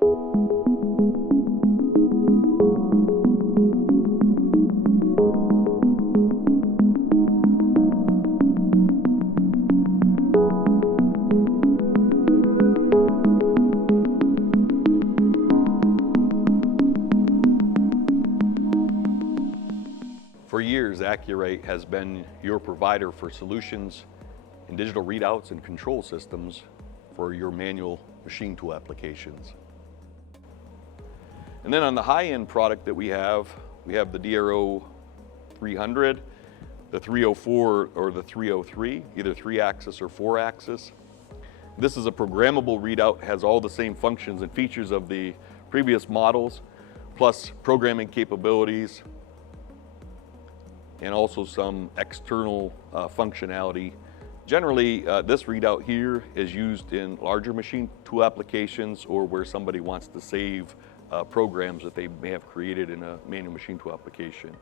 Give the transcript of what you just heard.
For years, Acu-Rite has been your provider for solutions in digital readouts and control systems for your manual machine tool applications. And then on the high-end product that we have the DRO300, the 304 or the 303, either 3-axis or 4-axis. This is a programmable readout, has all the same functions and features of the previous models, plus programming capabilities, and also some external functionality. Generally, this readout here is used in larger machine tool applications or where somebody wants to save programs that they may have created in a manual machine tool application.